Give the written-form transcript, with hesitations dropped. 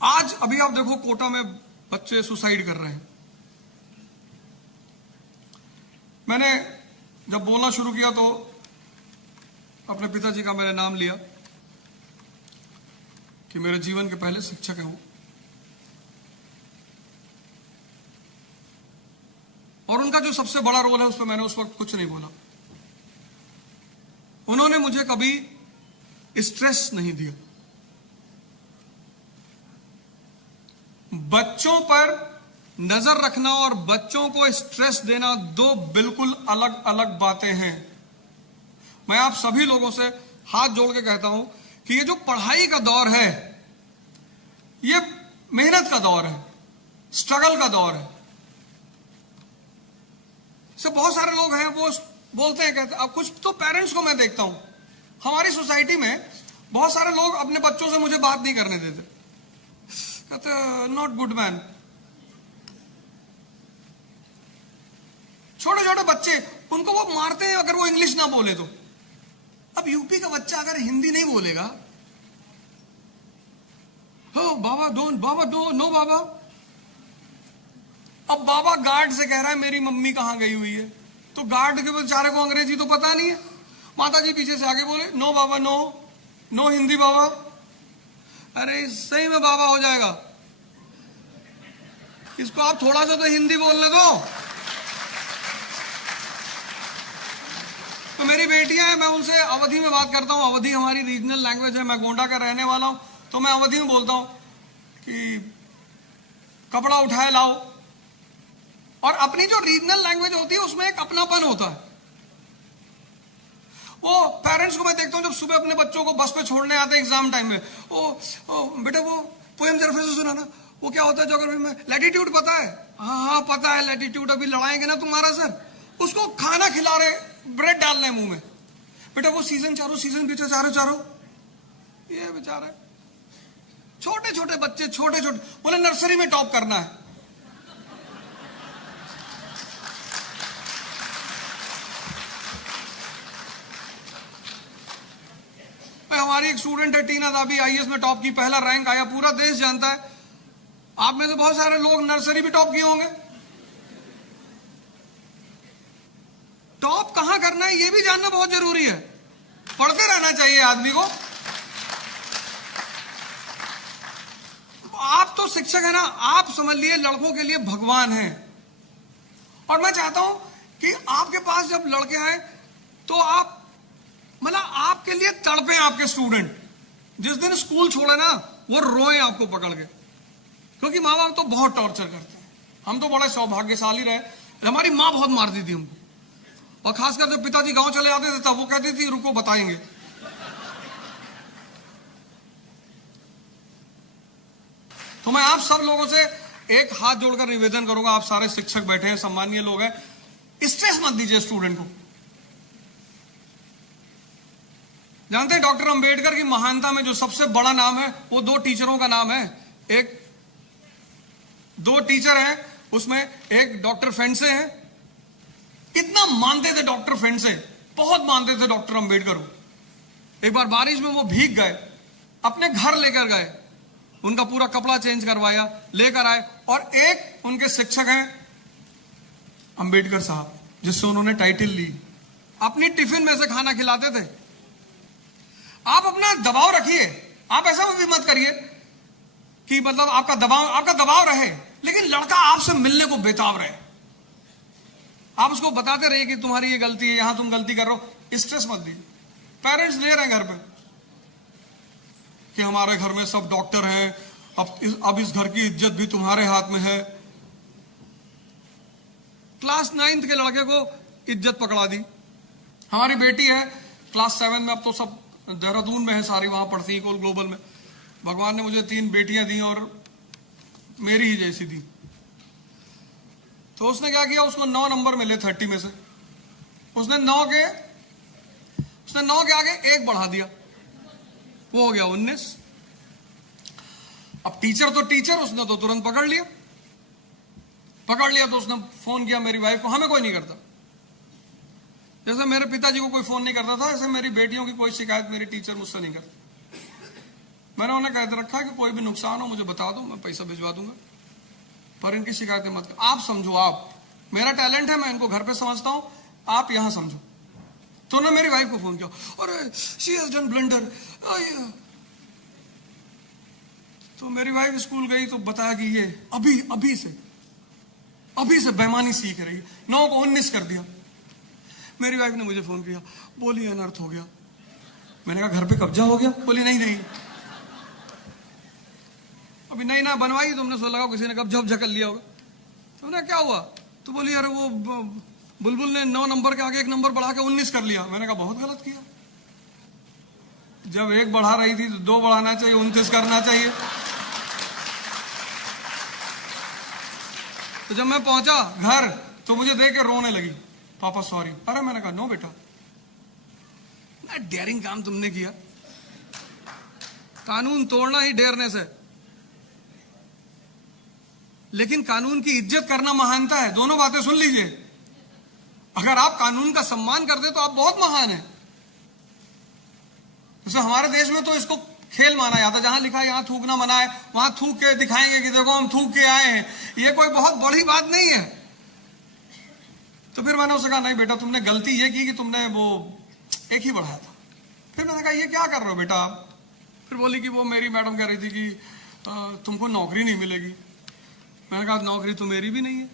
आज अभी आप देखो कोटा में बच्चे सुसाइड कर रहे हैं। मैंने जब बोलना शुरू किया तो अपने पिताजी का मैंने नाम लिया कि मेरे जीवन के पहले शिक्षक हैं वो, और उनका जो सबसे बड़ा रोल है उस पर मैंने उस वक्त कुछ नहीं बोला। उन्होंने मुझे कभी स्ट्रेस नहीं दिया। बच्चों पर नजर रखना और बच्चों को स्ट्रेस देना दो बिल्कुल अलग अलग बातें हैं। मैं आप सभी लोगों से हाथ जोड़ के कहता हूं कि ये जो पढ़ाई का दौर है, ये मेहनत का दौर है, स्ट्रगल का दौर है। से बहुत सारे लोग हैं वो बोलते हैं, कहते अब कुछ तो पेरेंट्स को मैं देखता हूं हमारी सोसाइटी में, बहुत सारे लोग अपने बच्चों से मुझे बात नहीं करने देते, कहते नॉट गुड मैन। छोटे छोटे बच्चे, उनको वो मारते हैं अगर वो इंग्लिश ना बोले तो। अब यूपी का बच्चा अगर हिंदी नहीं बोलेगा, हो बाबा डोंट, बाबा डो नो बाबा। अब बाबा गार्ड से कह रहा है मेरी मम्मी कहां गई हुई है, तो गार्ड के बेचारे को अंग्रेजी तो पता नहीं है। माता जी पीछे से आगे बोले नो बाबा, नो नो हिंदी बाबा। अरे सही में बाबा हो जाएगा, इसको आप थोड़ा सा तो हिंदी बोलने दो। तो मेरी बेटियां हैं, मैं उनसे अवधी में बात करता हूं। अवधी हमारी रीजनल लैंग्वेज है, मैं गोंडा का रहने वाला हूं, तो मैं अवधी में बोलता हूं कि कपड़ा उठाए लाओ। और अपनी जो रीजनल लैंग्वेज होती है उसमें एक अपनापन होता है। वो पेरेंट्स को मैं देखता हूं जब सुबह अपने बच्चों को बस पे छोड़ने आते हैं एग्जाम टाइम में, ओ बेटा वो पोएम जरा फिर से सुनाना। वो क्या होता है ज्योग्राफी में, लैटिट्यूड पता है? हाँ पता है लैटिट्यूड, अभी लड़ाएंगे ना तुम्हारा सर। उसको खाना खिला रहे, ब्रेड डाल रहे मुंह में, बेटा वो सीजन सीजन बीते चारों। ये बेचारा छोटे छोटे बच्चे, छोटे छोटे, बोले नर्सरी में टॉप करना है। हमारी एक स्टूडेंट है टीना दाबी, आईएएस में टॉप की, पहला रैंक आया, पूरा देश जानता है। आप में से बहुत सारे लोग नर्सरी भी टॉप किए होंगे। टॉप कहां करना है ये भी जानना बहुत जरूरी है। पढ़ते रहना चाहिए आदमी को। आप तो शिक्षक है ना, आप समझ लिए लड़कों के लिए भगवान हैं। और मैं चाहता हूं कि आपके पास जब लड़के आए तो आप मतलब आपके लिए तड़पे आपके स्टूडेंट। जिस दिन स्कूल छोड़े ना वो रोए आपको पकड़ के, क्योंकि माँ बाप तो बहुत टॉर्चर करते हैं। हम तो बड़े सौभाग्यशाली रहे, हमारी माँ बहुत मारती थी हमको, और खासकर जब पिताजी गांव चले जाते थे तब वो कहती थी रुको बताएंगे। तो मैं आप सब लोगों से एक हाथ जोड़कर निवेदन करूंगा, आप सारे शिक्षक बैठे हैं, सम्मानीय लोग हैं, स्ट्रेस मत दीजिए स्टूडेंट को। जानते हैं डॉक्टर अंबेडकर की महानता में जो सबसे बड़ा नाम है वो दो टीचरों का नाम है। दो टीचर हैं, उसमें एक डॉक्टर फेंडसे हैं। कितना मानते थे डॉक्टर फेंडसे, बहुत मानते थे डॉक्टर अंबेडकर को। एक बार बारिश में वो भीग गए, अपने घर लेकर गए, उनका पूरा कपड़ा चेंज करवाया, लेकर आए, और एक उनके शिक्षक हैं अंबेडकर साहब, जिससे उन्होंने टाइटल ली, अपनी टिफिन में से खाना खिलाते थे। आप अपना दबाव रखिए, आप ऐसा भी मत करिए कि मतलब आपका दबाव रहे, लेकिन लड़का आपसे मिलने को बेताब रहे। आप उसको बताते रहिए कि तुम्हारी ये गलती है, यहां तुम गलती कर रहे हो। स्ट्रेस मत दीजिए। पेरेंट्स ले रहे हैं घर पे कि हमारे घर में सब डॉक्टर हैं, अब इस घर की इज्जत भी तुम्हारे हाथ में है। क्लास 9th के लड़के को इज्जत पकड़ा दी। हमारी बेटी है क्लास 7 में, अब तो सब देहरादून में है सारी, वहां पढ़ती है कोल ग्लोबल में। भगवान ने मुझे 3 बेटियां दी और मेरी ही जैसी दी। तो उसने क्या किया, उसको 9 नंबर मिले 30 में से। उसने 9 के आगे 1 बढ़ा दिया, वो हो गया 19। अब टीचर तो टीचर, उसने तो तुरंत पकड़ लिया तो उसने फोन किया मेरी वाइफ को। हमें कोई नहीं करता, जैसे मेरे पिताजी को कोई फोन नहीं करता था, ऐसे मेरी बेटियों की कोई शिकायत मेरी टीचर मुझसे नहीं करती। मैंने उन्हें कह रखा है कि कोई भी नुकसान हो मुझे बता दो, मैं पैसा भिजवा दूंगा, पर इनकी शिकायतें मत करो। आप समझो, आप, मेरा टैलेंट है, मैं इनको घर पे समझता हूं, आप यहां समझो। तो उन्होंने मेरी वाइफ को फोन किया, अरे शी हैज डन ब्लंडर। तो मेरी वाइफ स्कूल गई तो बताया कि ये अभी से बेईमानी सीख रही है, 9 को 19 कर दिया। मेरी वाइफ ने मुझे फोन किया, बोली अनर्थ हो गया। मैंने कहा घर पे कब्जा हो गया? बोली नहीं, अभी नहीं ना बनवाई, तुमने सोचा लगा किसी ने कब्जा कर लिया होगा। तुमने क्या हुआ? तो बोली अरे वो बुलबुल ने 9 नंबर के आगे 1 नंबर बढ़ा के 19 कर लिया। मैंने कहा बहुत गलत किया, जब 1 बढ़ा रही थी तो 2 बढ़ाना चाहिए, 29 करना चाहिए। तो जब मैं पहुंचा घर तो मुझे देख के रोने लगी, पापा सॉरी। अरे मैंने कहा नो बेटा, ना डेयरिंग काम तुमने किया, कानून तोड़ना ही डेयरनेस है, लेकिन कानून की इज्जत करना महानता है। दोनों बातें सुन लीजिए, अगर आप कानून का सम्मान करते तो आप बहुत महान हैं। जैसे हमारे देश में तो इसको खेल माना जाता है, जहां लिखा है यहां थूकना मना है, वहां थूक के दिखाएंगे कि देखो हम थूक के आए हैं, ये कोई बहुत बड़ी बात नहीं है। तो फिर मैंने उसे कहा नहीं बेटा, तुमने गलती ये की कि तुमने वो 1 ही बढ़ाया था। फिर मैंने कहा ये क्या कर रहे हो बेटा आप? फिर बोली कि वो मेरी मैडम कह रही थी कि तुमको नौकरी नहीं मिलेगी। मैंने कहा नौकरी तो मेरी भी नहीं है।